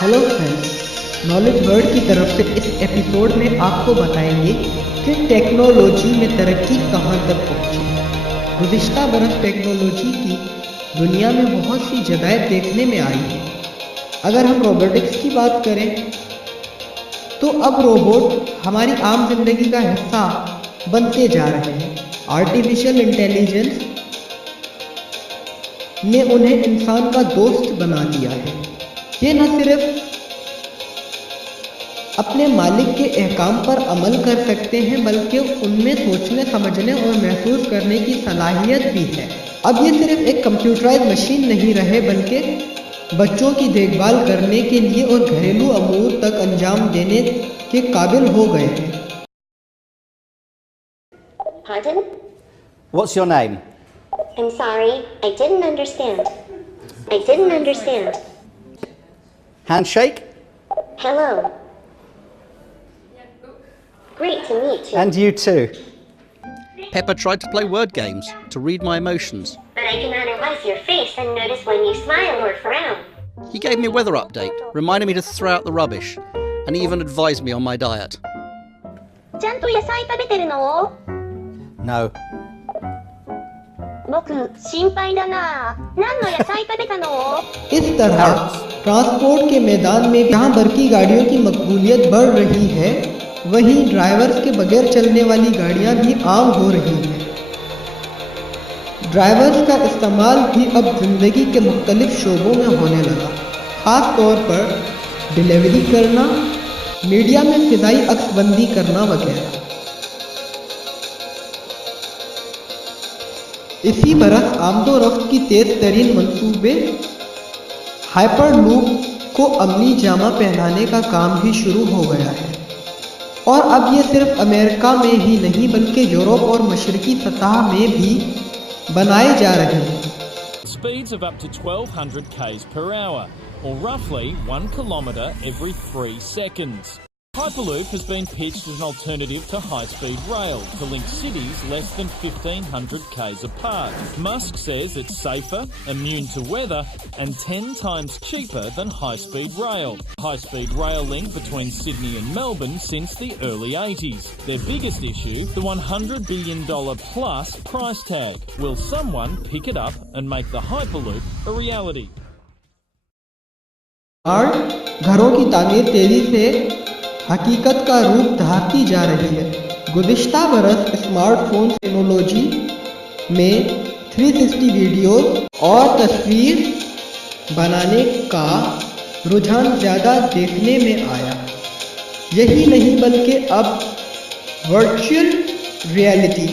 Hello friends, knowledge word की तरफ से इस एपिसोड में आपको बताएंगे कि टेक्नोलॉजी में तरक्की कहां तक पहुंची। गुज़िश्ता बरस टेक्नोलॉजी की दुनिया में बहुत सी जगहें देखने में आई हैं। अगर हम रोबोटिक्स की बात करें तो अब रोबोट हमारी आम जिंदगी का हिस्सा बनते जा रहे हैं। आर्टिफिशियल इंटेलिजेंस ने उन्हें इंसान का दोस्त बना दिया है। ये न सिर्फ अपने मालिक के अहकाम पर अमल कर सकते हैं बल्कि उनमें सोचने, समझने और महसूस करने की सलाहियत भी है। अब ये सिर्फ एक कंप्यूटराइज मशीन नहीं रहे बल्कि बच्चों की देखभाल करने के लिए और घरेलू अमूर तक अंजाम देने के काबिल हो गए हैं। Pardon? What's your name? I'm sorry, I didn't understand. I didn't understand. Handshake? Hello. Great to meet you. And you too. Pepper tried to play word games to read my emotions. But I can analyze your face and notice when you smile or frown. He gave me a weather update, reminded me to throw out the rubbish, and even advised me on my diet. ちゃんと野菜食べてるの? No. 僕、心配だな。何の野菜食べたの? इस तरह transport के मैदान में जहां बरकी गाड़ियों की मकबूलियत बढ़ रही है, वहीं ड्राइवर्स के बगैर चलने वाली गाड़ियां भी आम हो रही हैं। ड्राइवर्स का इस्तेमाल भी अब जिंदगी के मुख्तलिफ शोबों में होने लगा, ख़ास तौर पर डिलीवरी करना, मीडिया में फ़िज़ाई अक्सबंदी करना वगैरह। इसी बरस आमदोरफ्त की तेज़ तरीन मंसूबे हाइपर लूप को अमली जामा पहनाने का काम भी शुरू हो गया है, और अब ये सिर्फ अमेरिका में ही नहीं बल्कि यूरोप और मशरकी सतह में भी बनाए जा रहे हैं। Speeds of up to 1200 km per hour, or roughly 1 kilometre every 3 seconds. Hyperloop has been pitched as an alternative to high-speed rail to link cities less than 1,500 km apart. Musk says it's safer, immune to weather, and 10 times cheaper than high-speed rail. High-speed rail link between Sydney and Melbourne since the early 80s. Their biggest issue, the $100 billion plus price tag. Will someone pick it up and make the Hyperloop a reality? घरों की तामीर तेजी से हकीकत का रूप धारती जा रही है। गुज़िश्ता बरस स्मार्टफोन टेक्नोलॉजी में 360 वीडियो और तस्वीर बनाने का रुझान ज़्यादा देखने में आया। यही नहीं बल्कि अब वर्चुअल रियलिटी,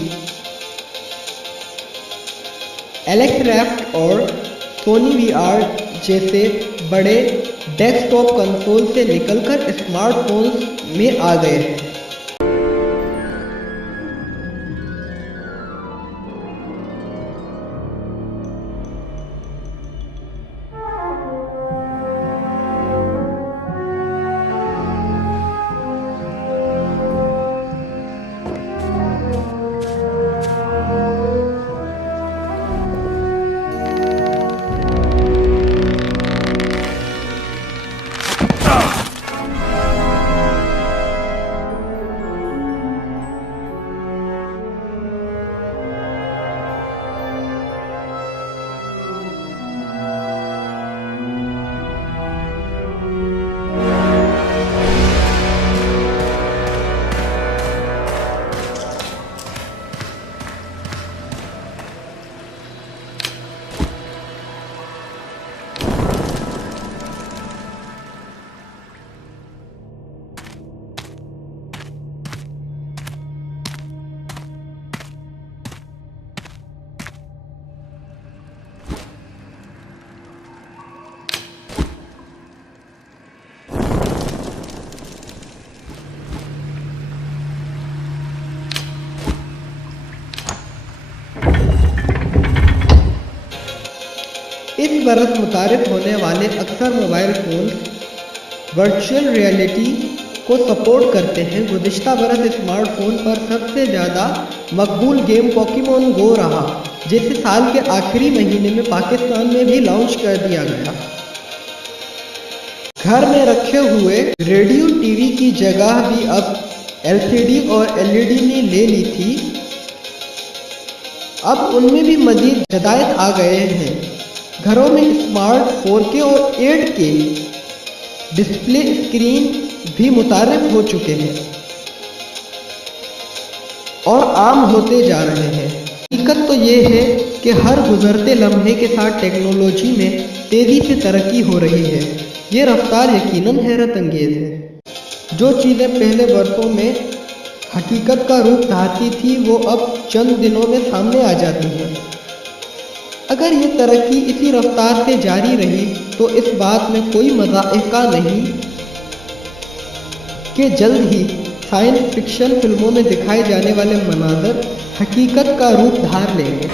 एलेक्स और सोनी VR जैसे बड़े डेस्कटॉप कंसोल से निकलकर स्मार्टफोन्स में आ गए हैं। इस बरस मुतारिफ होने वाले अक्सर मोबाइल फ़ोन वर्चुअल रियलिटी को सपोर्ट करते हैं। गुज़िश्ता बरस स्मार्टफोन पर सबसे ज़्यादा मकबूल गेम पोकेमॉन गो रहा, जिसे साल के आखिरी महीने में पाकिस्तान में भी लॉन्च कर दिया गया। घर में रखे हुए रेडियो टीवी की जगह भी अब एलसीडी और एलईडी ने ले ली थी। अब उनमें भी मजीद जदायद आ गए हैं। घरों में स्मार्ट 4K और 8K डिस्प्ले स्क्रीन भी मुतारिफ हो चुके हैं और आम होते जा रहे हैं। हकीकत तो ये है कि हर गुजरते लम्हे के साथ टेक्नोलॉजी में तेज़ी से तरक्की हो रही है। ये रफ्तार यकीनन हैरत अंगेज़ है। जो चीज़ें पहले वर्षों में हकीकत का रूप धारती थी वो अब चंद दिनों में सामने आ जाती हैं। अगर ये तरक्की इसी रफ्तार से जारी रही तो इस बात में कोई मज़ाक़ा नहीं कि जल्द ही साइंस फिक्शन फिल्मों में दिखाए जाने वाले मनाज़र हकीकत का रूप धार लेंगे।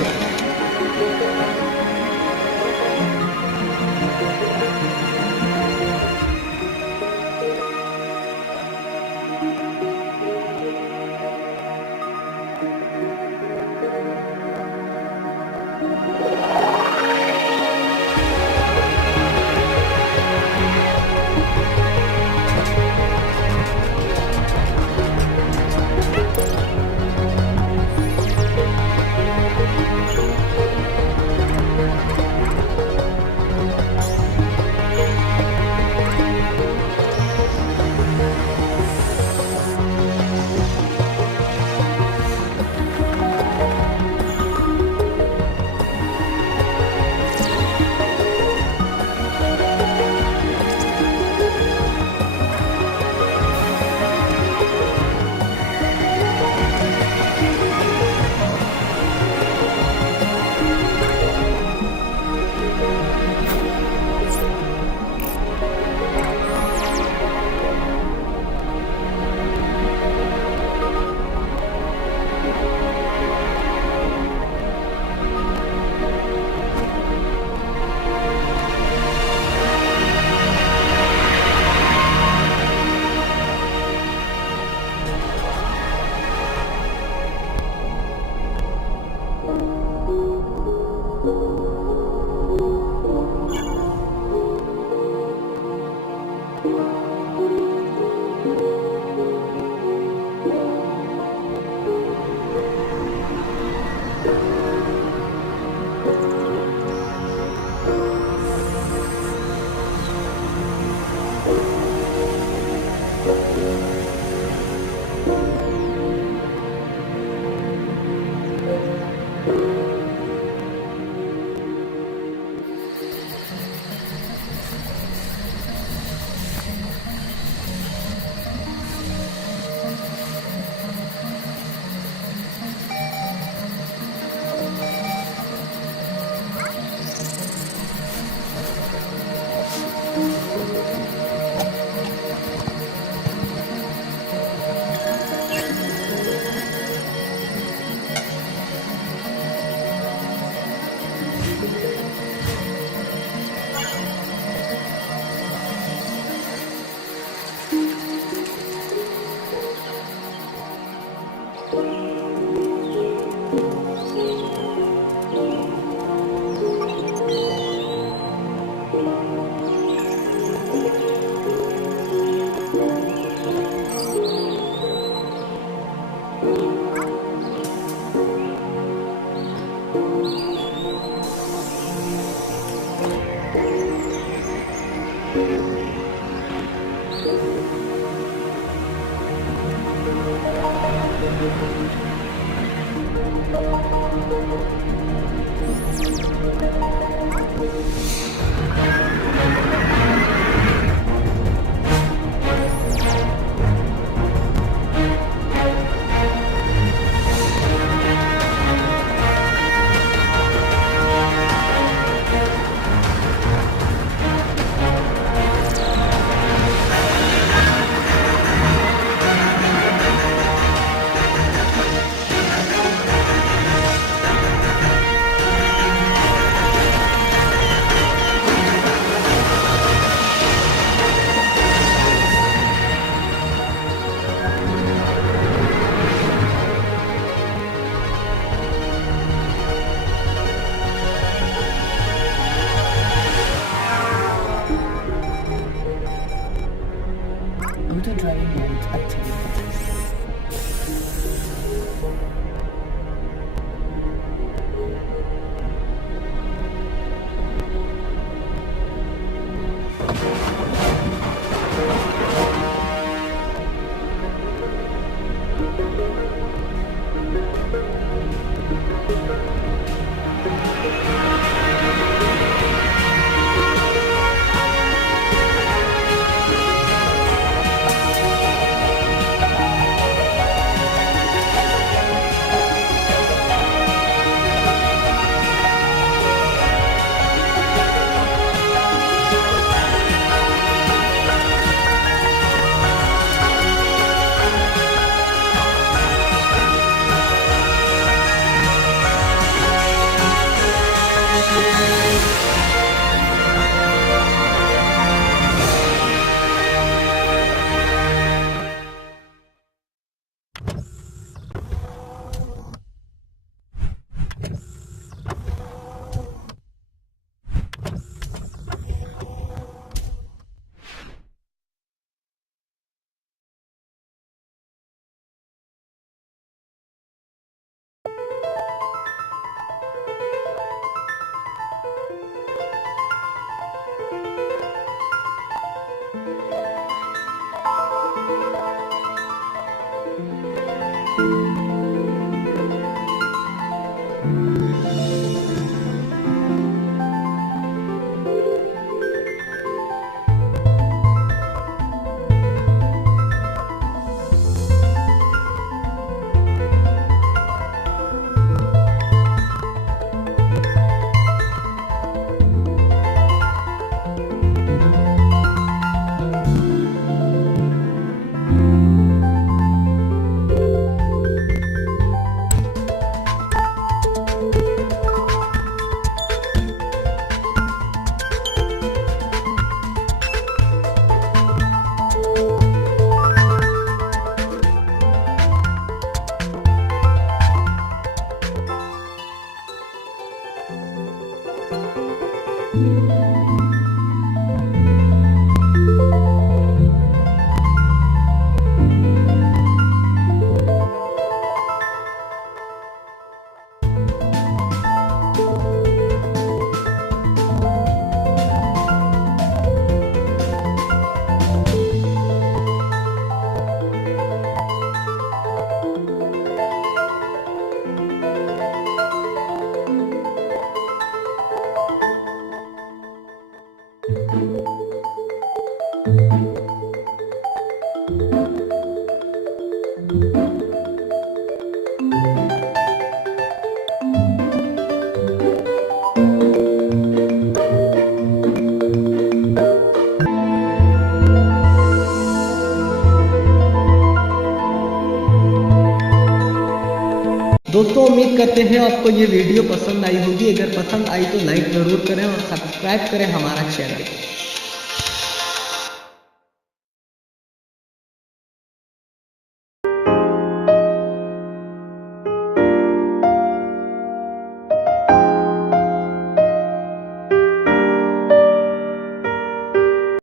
दोस्तों उम्मीद करते हैं आपको ये वीडियो पसंद आई होगी। अगर पसंद आई तो लाइक ज़रूर करें और सब्सक्राइब करें हमारा चैनल।